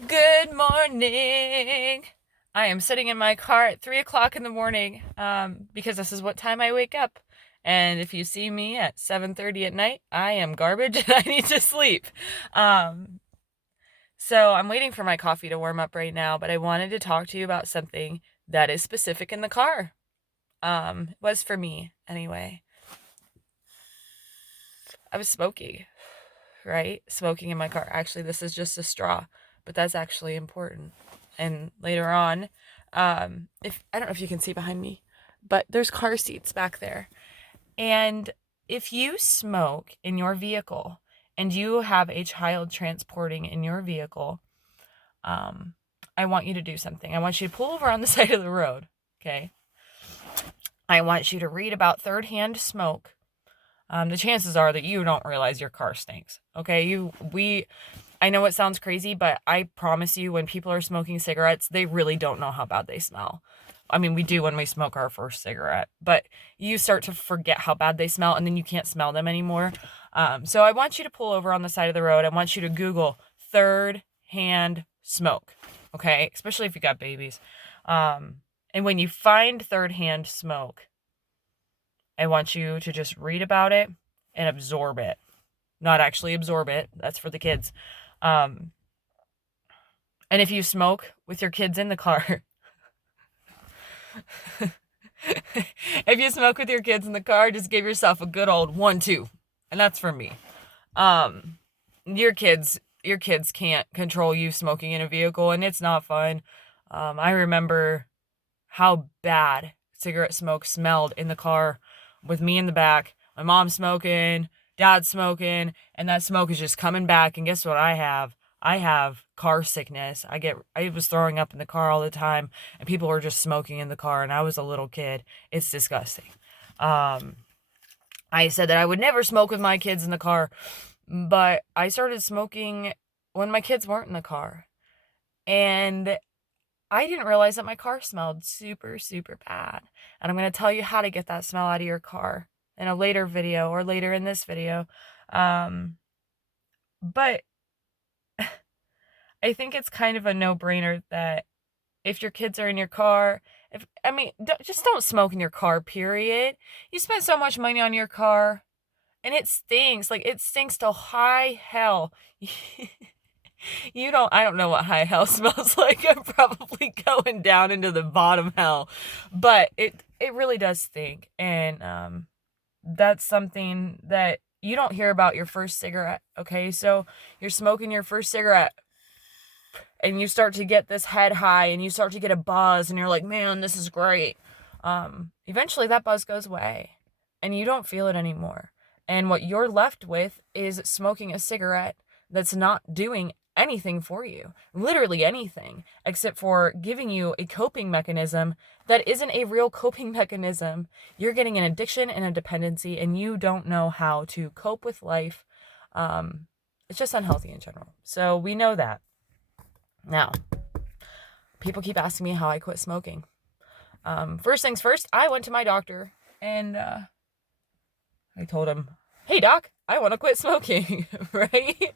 Good morning. I am sitting in my car at 3 o'clock in the morning because this is what time I wake up. And if you see me at 7:30 at night, I am garbage and I need to sleep. Um, so I'm waiting for my coffee to warm up right now, but I wanted to talk to you about something that is specific in the car. Was for me anyway. I was smoking, right? Smoking in my car. Actually, this is just a straw, but that's actually important. And later on, if I don't know if you can see behind me, but there's car seats back there. And if you smoke in your vehicle and you have a child transporting in your vehicle, um, I want you to do something. I want you to pull over on the side of the road. Okay. I want you to read about third hand smoke. The chances are that you don't realize your car stinks. Okay. I know it sounds crazy, but I promise you, when people are smoking cigarettes, they really don't know how bad they smell. I mean, we do when we smoke our first cigarette, but you start to forget how bad they smell, and then you can't smell them anymore. So I want you to pull over on the side of the road. I want you to Google third hand smoke, okay? Especially if you got babies. And when you find third hand smoke, I want you to just read about it and absorb it. Not actually absorb it, that's for the kids. Um, And if you smoke with your kids in the car, if you smoke with your kids in the car, just give yourself a good old 1, 2. And that's for me. Um, your kids can't control you smoking in a vehicle, and it's not fun. I remember how bad cigarette smoke smelled in the car with me in the back, my mom smoking, dad smoking, and that smoke is just coming back. And guess what I have? I have car sickness. I was throwing up in the car all the time, and people were just smoking in the car, and I was a little kid. It's disgusting. Um, I said that I would never smoke with my kids in the car, but I started smoking when my kids weren't in the car. And I didn't realize that my car smelled super, super bad. And I'm going to tell you how to get that smell out of your car in a later video or later in this video. Um, but I think it's kind of a no-brainer that if your kids are in your car, just don't smoke in your car, period. You spend so much money on your car and it stinks. Like, it stinks to high hell. I don't know what high hell smells like. I'm probably going down into the bottom hell. But it really does stink. And that's something that you don't hear about your first cigarette, okay? So you're smoking your first cigarette and you start to get this head high and you start to get a buzz and you're like, "Man, this is great." Eventually that buzz goes away and you don't feel it anymore. And what you're left with is smoking a cigarette that's not doing anything for you, literally anything, except for giving you a coping mechanism that isn't a real coping mechanism. You're getting an addiction and a dependency, and you don't know how to cope with life. It's just unhealthy in general. So we know that. Now, people keep asking me how I quit smoking. First things first, I went to my doctor and I told him, "Hey doc, I want to quit smoking." Right?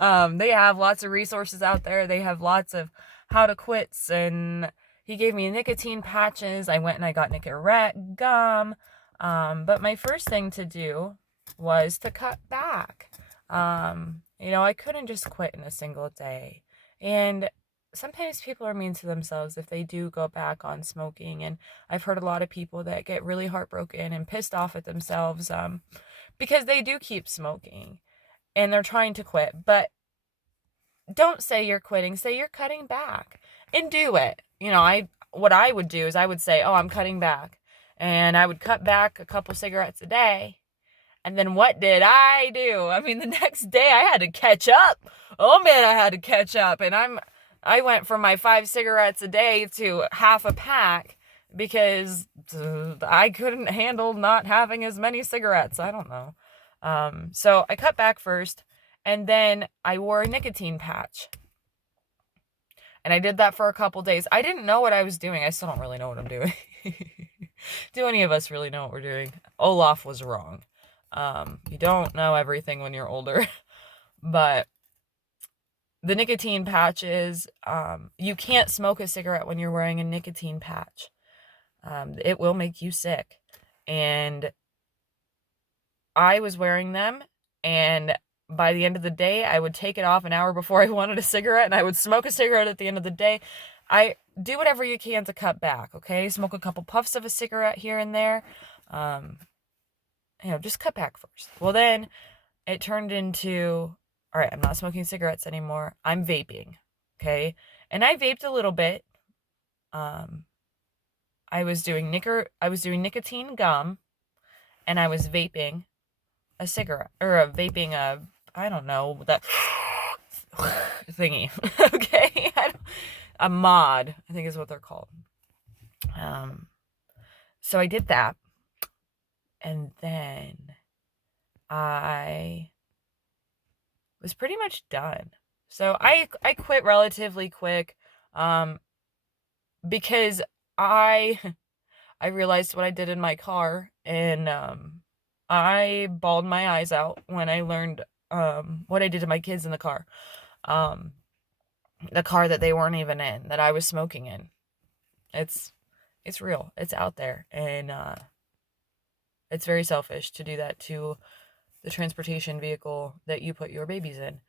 They have lots of resources out there. They have lots of how to quits, and he gave me nicotine patches. I went and I got Nicorette gum. But my first thing to do was to cut back. I couldn't just quit in a single day. And sometimes people are mean to themselves if they do go back on smoking. And I've heard a lot of people that get really heartbroken and pissed off at themselves because they do keep smoking and they're trying to quit. But don't say you're quitting, say you're cutting back and do it. What I would do is I would say, "Oh, I'm cutting back." And I would cut back a couple cigarettes a day. And then what did I do? I mean, the next day I had to catch up. Oh man, I had to catch up. And I went from my 5 cigarettes a day to half a pack because I couldn't handle not having as many cigarettes. I don't know. So I cut back first, and then I wore a nicotine patch. And I did that for a couple days. I didn't know what I was doing. I still don't really know what I'm doing. Do any of us really know what we're doing? Olaf was wrong. You don't know everything when you're older. But the nicotine patches, you can't smoke a cigarette when you're wearing a nicotine patch. It will make you sick. And I was wearing them, and by the end of the day, I would take it off an hour before I wanted a cigarette, and I would smoke a cigarette at the end of the day. I do whatever you can to cut back, okay? Smoke a couple puffs of a cigarette here and there. Just cut back first. Well, then it turned into, all right, I'm not smoking cigarettes anymore. I'm vaping, okay? And I vaped a little bit. I was doing nicotine gum, and I was vaping a cigarette, or vaping I don't know, that thingy. Okay? A mod, I think is what they're called. So I did that, and then I was pretty much done. So I quit relatively quick, because I realized what I did in my car, and I bawled my eyes out when I learned what I did to my kids in the car. The car that they weren't even in, that I was smoking in. It's real. It's out there, and it's very selfish to do that to the transportation vehicle that you put your babies in.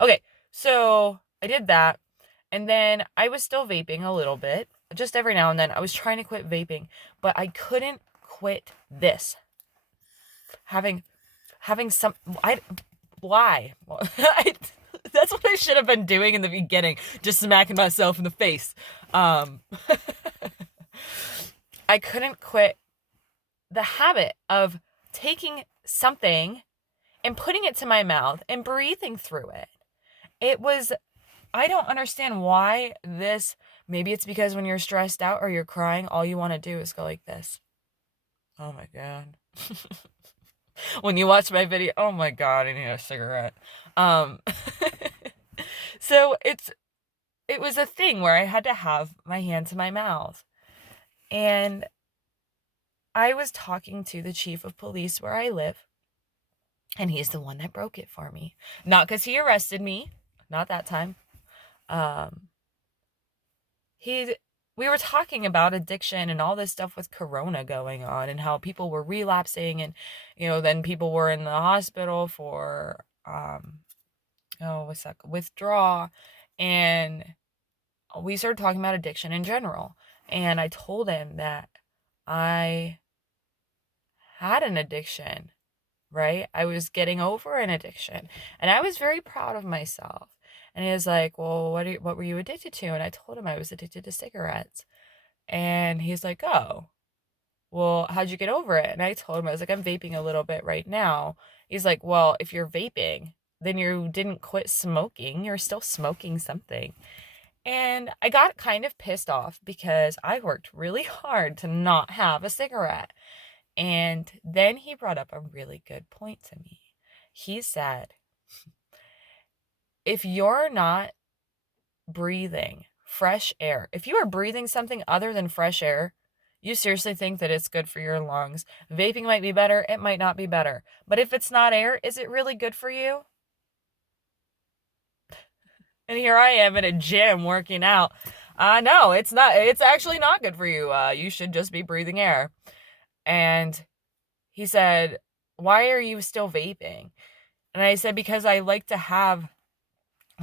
Okay, so I did that, and then I was still vaping a little bit, just every now and then. I was trying to quit vaping, but I couldn't quit this. Having some, why? That's what I should have been doing in the beginning, just smacking myself in the face. I couldn't quit the habit of taking something and putting it to my mouth and breathing through it. I don't understand why this, maybe it's because when you're stressed out or you're crying, all you want to do is go like this. Oh my God. When you watch my video, oh my God, I need a cigarette. So it was a thing where I had to have my hand to my mouth. And I was talking to the chief of police where I live, and he's the one that broke it for me. Not because he arrested me, not that time. We were talking about addiction and all this stuff with Corona going on, and how people were relapsing, and then people were in the hospital for withdrawal, and we started talking about addiction in general. And I told him that I had an addiction, right? I was getting over an addiction, and I was very proud of myself. And he was like, well, what were you addicted to? And I told him I was addicted to cigarettes. And he's like, oh, well, how'd you get over it? And I told him, I was like, I'm vaping a little bit right now. He's like, well, if you're vaping, then you didn't quit smoking. You're still smoking something. And I got kind of pissed off because I worked really hard to not have a cigarette. And then he brought up a really good point to me. He said, if you're not breathing fresh air, if you are breathing something other than fresh air, you seriously think that it's good for your lungs. Vaping might be better, it might not be better. But if it's not air, is it really good for you? And here I am in a gym working out. No, it's not. It's actually not good for you. You should just be breathing air. And he said, why are you still vaping? And I said, because I like to have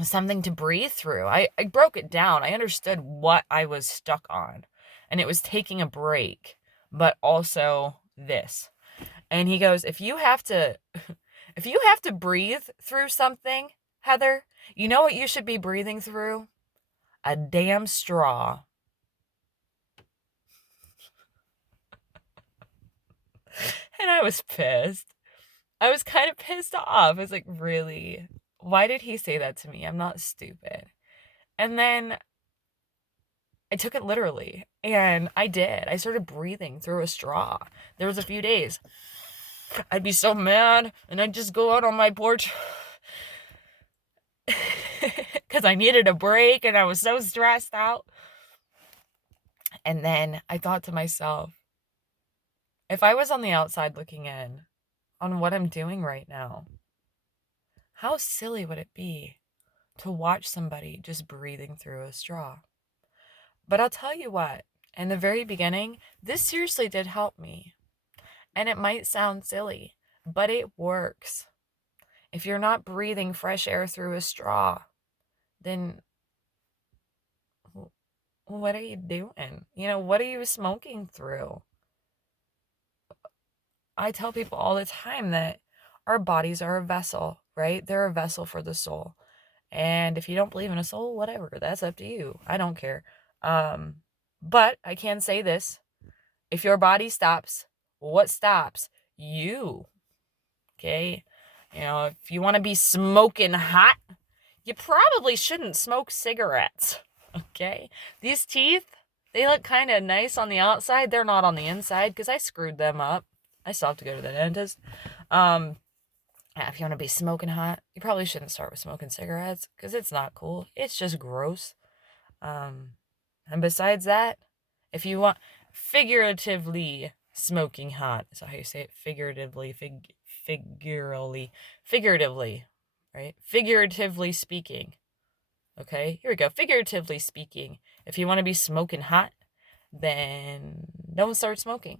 something to breathe through. I broke it down. I understood what I was stuck on. And it was taking a break, but also this. And he goes, if you have to breathe through something, Heather, you know what you should be breathing through? A damn straw. And I was pissed. I was kind of pissed off. I was like, really? Why did he say that to me? I'm not stupid. And then I took it literally, and I did. I started breathing through a straw. There was a few days I'd be so mad, and I'd just go out on my porch because I needed a break, and I was so stressed out. And then I thought to myself, if I was on the outside looking in on what I'm doing right now, How silly would it be to watch somebody just breathing through a straw? But I'll tell you what, in the very beginning, this seriously did help me. And it might sound silly, but it works. If you're not breathing fresh air through a straw, then what are you doing? What are you smoking through? I tell people all the time that our bodies are a vessel, right? They're a vessel for the soul. And if you don't believe in a soul, whatever, that's up to you. I don't care. But I can say this. If your body stops, what stops? You. Okay? If you want to be smoking hot, you probably shouldn't smoke cigarettes. Okay? These teeth, they look kind of nice on the outside. They're not on the inside because I screwed them up. I still have to go to the dentist. If you want to be smoking hot, you probably shouldn't start with smoking cigarettes because it's not cool. It's just gross. And besides that, if you want figuratively smoking hot, is that how you say it? Figuratively, figuratively, right? Figuratively speaking. Okay, here we go. Figuratively speaking, if you want to be smoking hot, then don't start smoking.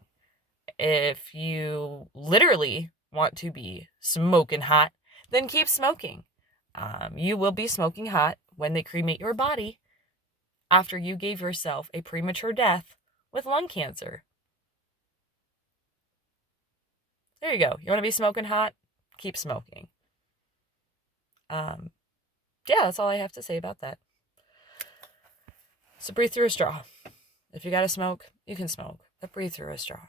If you literally want to be smoking hot, then keep smoking. You will be smoking hot when they cremate your body after you gave yourself a premature death with lung cancer. There you go. You want to be smoking hot? Keep smoking. Yeah, that's all I have to say about that. So breathe through a straw. If you gotta smoke, you can smoke, but breathe through a straw.